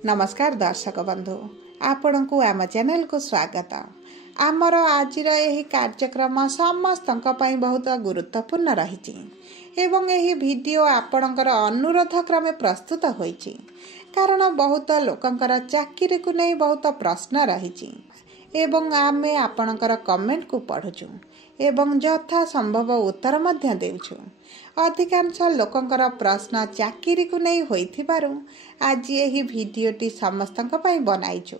नमस्कार दर्शक बंधु, आपण को आम चैनल को स्वागत। आमर आज कार्यक्रम समस्त बहुत गुरुत्वपूर्ण रही एवं यही वीडियो आपणकर अनुरोध क्रमे प्रस्तुत होईची कारण बहुत लोकंकर चाकरी को नहीं बहुत प्रश्न रही एवं आमे आपणकर कमेंट को पढ़ुचु एवं यथा संभव उत्तर मध्य देउछु। अधिकांश लोकंकर प्रश्न चाकरी को नहीं होइथिबारु आज यही वीडियोटी समस्तक पई बनाइछु।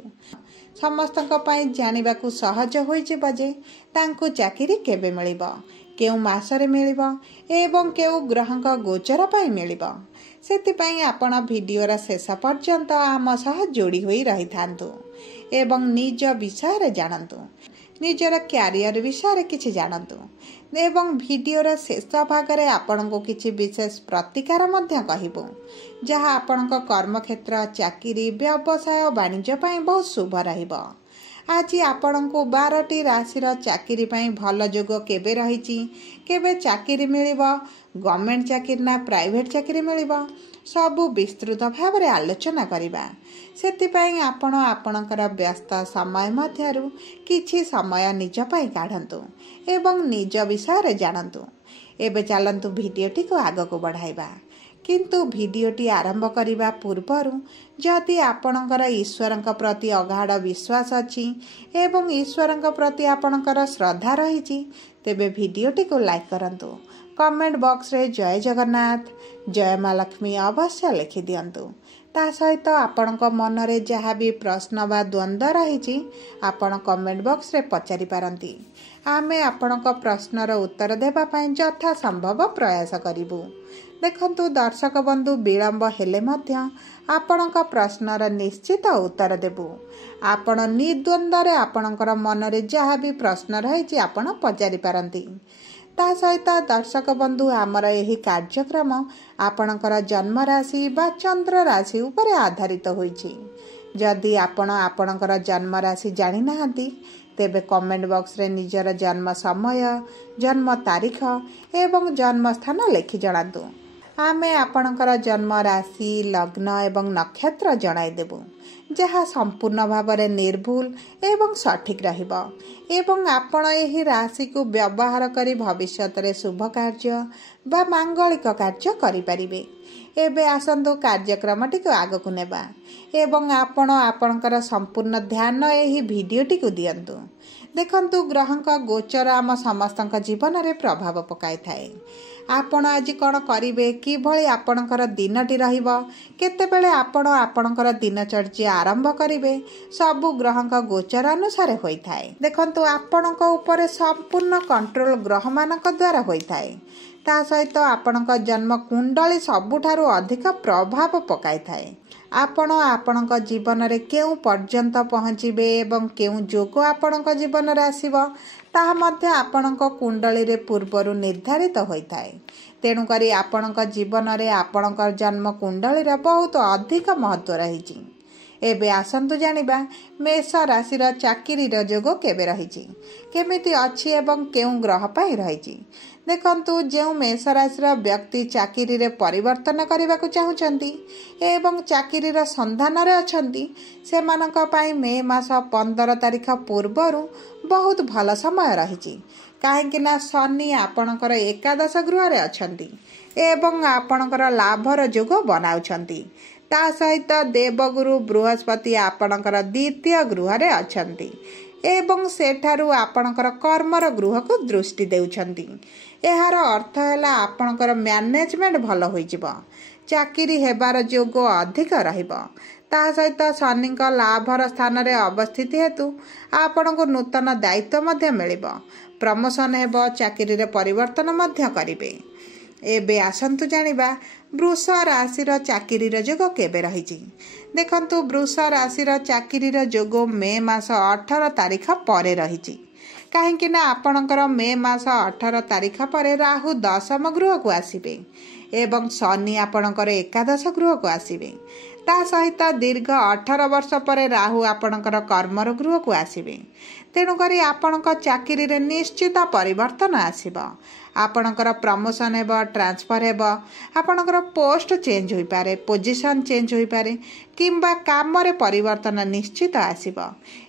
समस्तक पई जानिबाकू सहज होई जिबा जे तांको चाकरी केबे मिलिबो, केउ मासरे मिलिबो एवं केउ ग्रहक गोचर पई मिलिबो। सेतिपई आपण वीडियोर शेष पर्यंत आम सह जोड़ी होई रही थांतु एवं निज विषय रे जानंतु, निजर क्यारियर विषय किछि जानंतु एवं वीडियोर शेष भाग रे आपनको किछि विशेष प्रतिकार मध्य कहिबो जहा आपनको कर्म क्षेत्र, चाकरी, व्यवसाय, वाणिज्य पई बहुत शुभ रहिबो। आज आपनको 12टी राशि चाकरी पई भल जोग केबे रहिछि, केबे चाकरी मिलिबो, गवर्नमेंट चाकरी ना प्राइवेट चाकरी मिलिबो, सबु विस्तृत भाव रे आलोचना करिबा। सेतिपई आपण आपणकर व्यस्त समय मध्यरु किछि समय निज पई काढंतु एवं निज विषय रे जानंतु। एबे चलंतु वीडियोटी को आगको बढ़ाइबा, किंतु वीडियोटी आरंभ करिबा पूर्वरु जदि आपणकर ईश्वरक प्रति अगाध विश्वास अछि एवं ईश्वरक प्रति आपणकर श्रद्धा रहिछि तेबे वीडियोटी को लाइक करंतु। कमेंट बॉक्स रे जय जगन्नाथ, जय मां लक्ष्मी अवश्य लिखि दियंतु। ता सहित आपणक मन रे जहाँ भी प्रश्न बा द्वंद्व रही आपण कमेंट बॉक्स रे पचारि पारंती। आमे आपणक प्रश्नर उत्तर देबा पई यथा संभव प्रयास करिबु। देखंतु दर्शक बंधु, विलंब हेले मध्य आपणक प्रश्नर निश्चित उत्तर देबु। आपण निर्द्वंद्व रे आपणकर मन रे जहाँ भी प्रश्न रही आपण पचारि पारंती। ता सहित दर्शक बंधु, आमर यही कार्यक्रम आपणकर जन्म राशि बा चंद्र राशि उपरे आधारित होईछि। जदि आपण आपणकर जन्म राशि जानि नाहंती तेबे कमेंट बॉक्स रे निजर जन्म समय, जन्म तारीख एवं जन्म स्थान लिखि जणातु। आमे आपणकर जन्म राशि, लग्न एवं नक्षत्र जणाई देबु जहाँ संपूर्ण भाव में निर्भुल एवं सठिक रहिबो एवं आपण एही राशि को व्यवहार करी भविष्यत रे शुभ कार्य बा मांगलिक कार्य करि परिबे। एबे आसंतु कार्यक्रमटी को आगकु नेबा एवं आपण आपणकर संपूर्ण ध्यान एही वीडियोटी को दियंतु। देखंतु ग्रहक गोचर आम समस्तक जीवन रे प्रभाव पकाई थाए। आपण आज कौन करिवे, कि भली आपणकर दिनटी रहिबो, केतेबेले आपण आपणकर दिनचर्या आरंभ करिवे, सबु ग्रहक गोचर अनुसार होई थाए। देखंतु आपणक ऊपर संपूर्ण कंट्रोल ग्रह मानक द्वारा होई थाए। ता सहित आपणक जन्म कुंडली सबुठारु अधिक प्रभाव पकाई थाए। आपण आपणक जीवन रे केउ पर्यंत पहुँचीबे एवं केउ जोग आपणक जीवन रे आसीबो ताहा मध्य आपणक कुंडली रे पूर्वरु निर्धारित होई थाए। तेणु करी आपणक जीवन रे आपणक जन्म कुंडली रे बहुत अधिक महत्व रहिछि। एबे आसंतु जानिबा मेष राशि चाकरी जोग केबे रहिछि, केमिति अछि एवं केउ ग्रह पई रहिछि। देखंतु जो मेष राशि व्यक्ति चाकरी रे परिवर्तन करने चाहूँगी एवं चाकरी संधान रे अछंती सेमानक पई मे मास 15 तारीख पूर्वरु बहुत भल समय रही। कहीं शनि आपणकर एकादश गृह रे अछंती एवं आपणकर लाभर जोग बनाउछंती। ता सहित देवगुरु बृहस्पति आपणकर द्वितीय गृह रे अछंती एवं सेठारु आपणकर कर्मर गृह को दृष्टि देउछंती। एहार अर्थ हैला आपणकर मैनेजमेंट भल होई जिवो, चाकरी हेबार जोग अधिक रहिबो। ता सहित शनि लाभर स्थान रे अवस्थित हेतु आपणको नूतन दायित्व मध्य मिलिबो, प्रमोशन हेबो, चाकरी रे परिवर्तन मध्य करिवे। एबे आसंतु जानिबा वृष राशि चाकरी जोग केबे रहिछि। देखंतु वृष राशि चाकरी जोग मे मास 18 तारीख परे रहिछि। कहीं आपणकर मे मास 18 तारीख पर राहु 10म गृह को आसीबे एवं शनि आपणकर एकादश गृह को आसीबे। ता सहित दीर्घ 18 वर्ष पर राहु आपणकर कर्मर गृह को आसबे। तेणुक आपणक चाकरी रे निश्चित परिवर्तन आसब। आपणकर प्रमोशन हेब, ट्रांसफर हेब, आपणकर पोस्ट चेंज हो पारे, पोजीशन चेंज हो पारे, किंबा काम रे परिवर्तन निश्चित आसब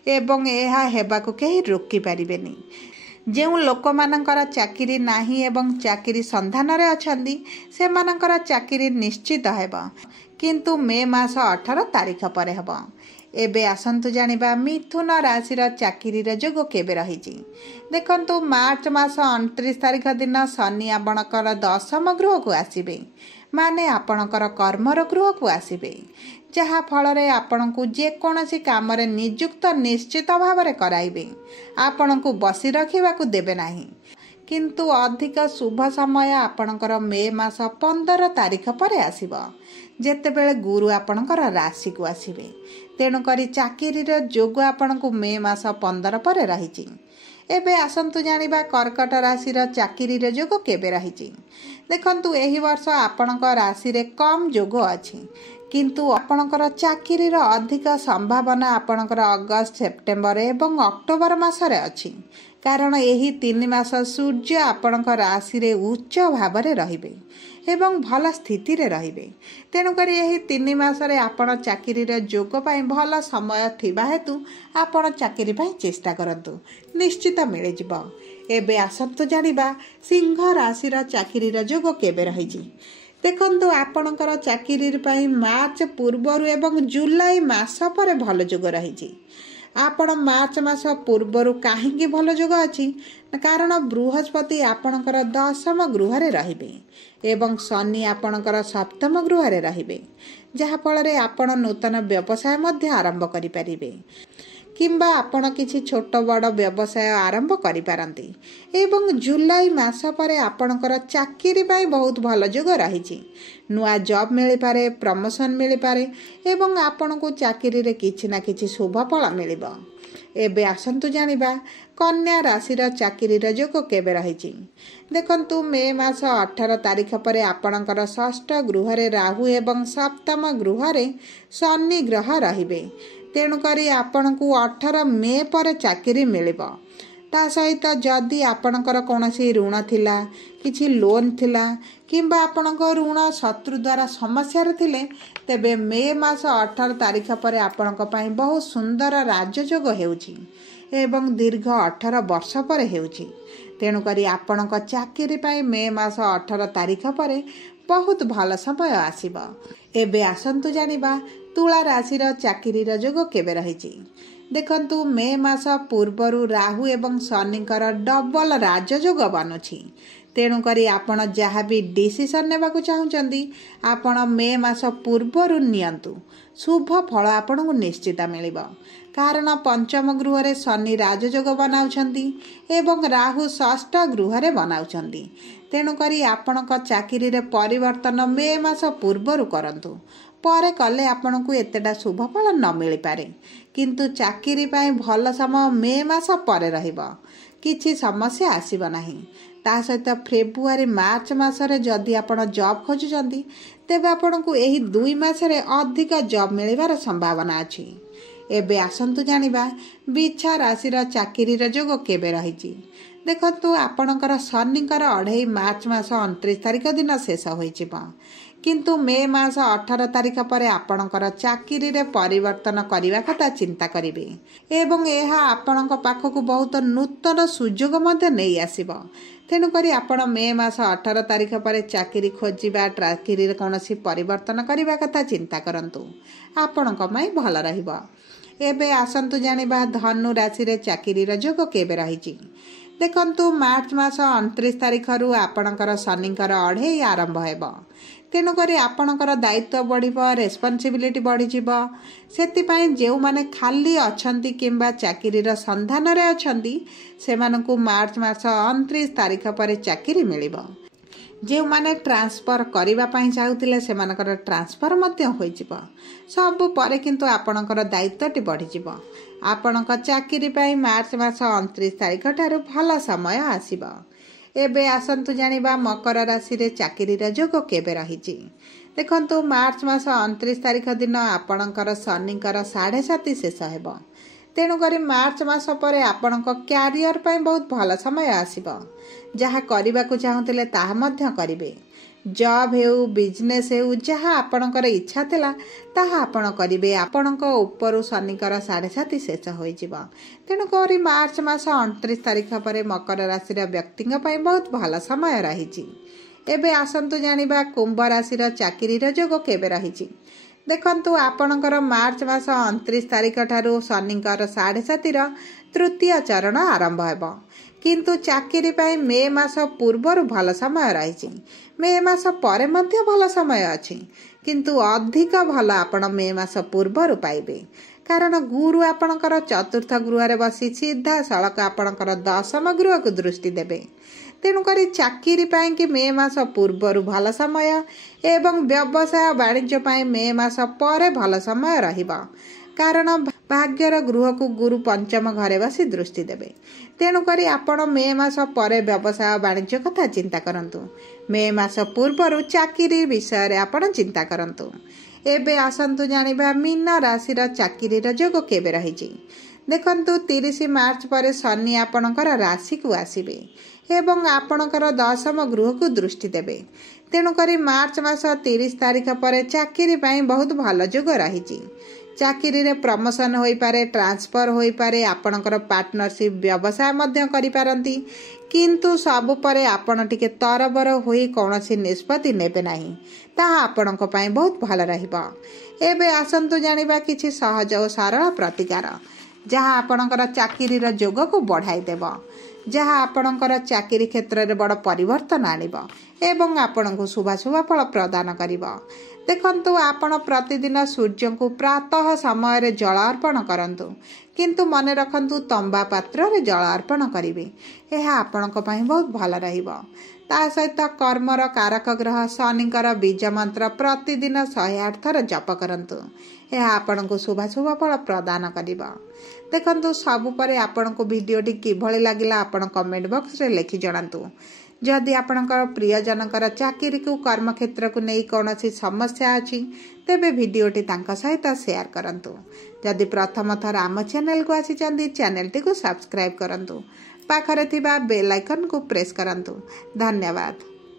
एवं यह हेबाकु केही रोकी पारिबेनी। जो लोक मानकर चाकरी नाही एवं चाकरी संधान रे अछंदी सेमानकर चाकरी निश्चित हेब, किंतु मे मास 18 तारीख पर हेब। एबे आसंतु जानिबा मिथुन राशि चाकरी जोग केबे रही। देखंतु मार्च मास 29 तारीख दिन शनि आपणकर 10म गृह को आसीबे, माने आपणकर कर्मर गृह को आसीबे, जहा फल रे आपणकु जे कोनोसी काम रे नियुक्त निश्चित भाव रे कराइबे। आपणकु बसी रखिबा को देबे नाही, किंतु अधिक शुभ समय आपणकर मे मास 15 तारीख पर आसीब, जेतेबेले गुरु आपणकर राशि को आसीबे। तेणुकरी चाकरी जोग आपणकु मे मास 15 पर रही। एबे आसंतु जानिबा कर्कट राशि चाकरी जोग केबे रही। देखंतु एही वर्ष आपणक राशि रे कम जोग अछि, किंतु आपणकर चाकरी अधिक संभावना आपणकर अगस्त, सेप्टेम्बर एवं अक्टोबर मासरे अछि, कारण एही 3 मास सूर्य आपणक राशि रे उच्च भाव रे रहिबे एवं भल स्थिति रे रहिबे। तेणुकरी एही 3 मासरे आपण चाकरी रे जोग पाई भल समय थिबा हेतु आपण चाकरी पाई चेष्टा करंतु, निश्चित मिले जिवो। एबे आसंतु जानिबा सिंह राशि चाकरी रे जोग केबे रहिजी। देखंतु आपणकर चाकरी पाई मार्च पूर्वरु एवं जुलाई मास पर भल जोग रहिजी। आपण मार्च मास पूर्वरु काहेकि भल जोग अछि, कारण बृहस्पति आपणकर 10म गृह रे रहिबे एवं शनि आपणकर 7म गृह रे रहिबे, जहा फल रे आपण नूतन व्यवसाय मध्य आरंभ करि परिबे, किंबा आपण किछि छोट बड़ व्यवसाय आरंभ करि पारंती। एवं जुलाई मास पर आपणकर चाकरी पाई बहुत भल जोग रहिछि। नुआ जॉब मिली पारे, प्रमोशन मिली पारे एवं आपण को चाकरी रे किछि ना किछि शुभ फल मिलिबो। एबे आसंतु जानिबा कन्या राशि चाकरी जोग केबे रहिछि। देखंतु मे मास 18 तारीख पर आपणकर 6ठ गृह रे राहु एवं 7म गृह रे शनि ग्रह रहिबे। तेणुकरी आपणकु 18 मे पर चाकरी मिलिबो। ता सहित जदि आपणकर कोनोसी ऋण थिला, किछि लोन थिला, किंबा आपणकर ऋण शत्रु द्वारा समस्या रे थिले, तेबे मे मास 18 तारीख पर आपणक पई बहुत सुंदर राजयोग हेउछि एवं दीर्घ 18 वर्ष पर हेउछि। तेणुकरी आपणक चाकरी पई मे मास 18 तारीख पर बहुत भल समय आसीब। एबे आसंतु जानिबा तुला राशि चाकरी जोग केबे रहिछि। देखंतु मे मास पूर्वरु राहु एवं शनिकर डबल राजयोग बनुछि। तेणुकरी आपण जहाँ भी डिसीजन नेबाकु चाहुचंदी आपण मे मास पूर्वरु नियंतु, शुभ फल आपणकु निश्चित मिलिबो। कारण 5म गृह रे शनि राजयोग बनाउछंती एवं राहु 6ठ गृह रे बनाउछंती। तेणुकरी आपणक चाकरी रे परिवर्तन मे मास पूर्वरु करंतु, परे कले आपणकु एतेटा शुभ फल न मिली पारे, किंतु चाकरी पाई भल समय मे मास परे रहिबो, किछि समस्या आसीबो नाही। ता सहित फेब्रुआरी मार्च मासरे जदि आपण जॉब खोजुचंती तेबे आपणकु एही 2 मासरे अधिक जॉब मिलिबार संभावना अछि। एबे आसंतु जानिबा बिच्छा राशि चाकरी जोग केबे रहिछि। देखंतु आपणकर शनिकर 2 मार्च मास 29 तारीख दिन शेष होइछिबा, किंतु मे मास 18 तारीख पर आपणकर चाकरी रे परिवर्तन करिवा कथा चिंता करिवे एवं एहा आपणक पाखकु बहुत नूतन सुजोग मध्ये नै आसीबो। तेणुकरी आपण मे मास 18 तारीख पर चाकरी खोजिबा, चाकरी रे कोनोसी परिवर्तन करिवा कथा चिंता करंतु, आपणक माई भल रहिबो। एबे आसंतु जानिबा धनु राशि रे चाकरी जोग केबे रहिछि। देखंतु मार्च मास 29 तारीख रु आपणकर शनिकर 2 आरंभ हेबो। तेणुकरी आपणकर दायित्व बढ़िबो, रेस्पॉन्सिबिलिटी बढ़िजिबो। सेति पई जेउ माने खाली अछंती किंबा चाकरी रो संधान रे अछंती सेमानकु मार्च मास 29 तारीख पर चाकरी मिलिबो। जेउ माने ट्रांसफर करिबा पई चाहुतिले सेमानकर ट्रांसफर मध्य होइजिबो। सब परे किंतु आपणकर दायित्वटी बढ़िजिबो। आपणक चाकरी पई मार्च मास 29 तारीख ठारू भल समय आसीबो। एबे आसंतु जानिबा मकर राशि रे चाकरी जोग केबे रहिछि। देखंतु मार्च मास 29 तारिख दिन आपणकर शनिकर 7.5 शेष हेब। तेणुकर मार्च मास पर आपण क्यारियर पर बहुत भल समय आसब। जहाँ करने को चाहूले ताहा मध्य करेंगे। जॉब हेउ बिजनेस हेउ जहाँ आपणकर इच्छा थिला ताहा आपण करेंगे। आपणक ऊपर शनिकर 7.5 शेष हो। तेणुकर मार्च मास 29 तारिख पर मकर राशि व्यक्ति बहुत भल समय रही। एबे आसंतु जानिबा कुंभ राशि चाकिरीर जोग केबे रही। देखंतु आपणकर मार्च मास 29 तारिख ठारू शनिकर 7.5 तृतीय चरण आरंभ हेब। किंतु चाकिरी पाई मे मास पूर्वर भल समय रही। मे मास परे मध्य भल समय अछि, किंतु अधिक भल आपण मे मास पूर्वर पाइबे। कारण गुरु आपणकर चतुर्थ गृह बसी सीधा सड़क आपणकर 10म गृह को दृष्टि देबे। तेणुकरी चाकिरी पाई कि मे मास पूर्वर भल समय एवं व्यवसाय वाणिज्य पाई मे मास परे भल समय रहिबा। कारण भाग्यर गृह को गुरु पंचम घरे बसी दृष्टि देबे। तेणुकरी आपण मे मास परे व्यवसाय वाणिज्य कथा चिंता करंतु। मे मास पूर्वर चाकिरी विषय रे आपण चिंता करंतु। एबे आसंतु जानिबा मीन राशि चाकिरीर जोग केबे रही। देखंतु 30 मार्च पर शनि आपणकर राशि को आसीबे एवं आपणकर 10म गृह को दृष्टि देबे। तेणुकरी मार्च मास 30 तारिख पर चाकिरी पाई बहुत भल जोग रही। चाकिरी रे प्रमोशन होई पारे, ट्रांसफर होई पारे, आपणकर पार्टनरशिप व्यवसाय मध्य करि पारंती। किंतु सबु परे आपण टिके तरबर होई कोनोसी निष्पत्ति नेबे नाही। ताहा आपणक पाई बहुत भल रहिबा। एबे आसंतु जानिबा किछि सहज और सरल प्रतिकार जहाँ आपणकर चाकिरीर जोग को बढ़ाई देब, जहाँ आपणकर चाकिरी क्षेत्र में बड़ परिवर्तन आनिब एवं आपणको शुभाशुभ फल प्रदान करिब। देखंतु आपण प्रतिदिन सूर्य को प्रातः समय जल अर्पण करंतु, किंतु मने रखंतु तंबा पात्र रे जल अर्पण करिवे। एहा आपणक पई बहुत भल रहिब। ता सहित कर्मर कारक ग्रह शनिकर बीज मंत्र प्रतिदिन 108 थर जप करंतु। यह आपनको शुभाशुभ फल प्रदान करिब। देखंतु सबु परे आपनको वीडियोटी किभଳି लागिला आपण कमेंट बॉक्स रे लिखि जणांतु। जदि आपणकर प्रियजनकर चाकिरी को कर्म क्षेत्र को नहीं कौनसी समस्या अछि तेबे वीडियोटी तांका सहित शेयर करंतु। जदि प्रथम थर आम चैनल को आसी चंदी चैनल टी को सब्सक्राइब करंतु। पाखरे थिबा बेल आइकन को प्रेस करंतु। धन्यवाद।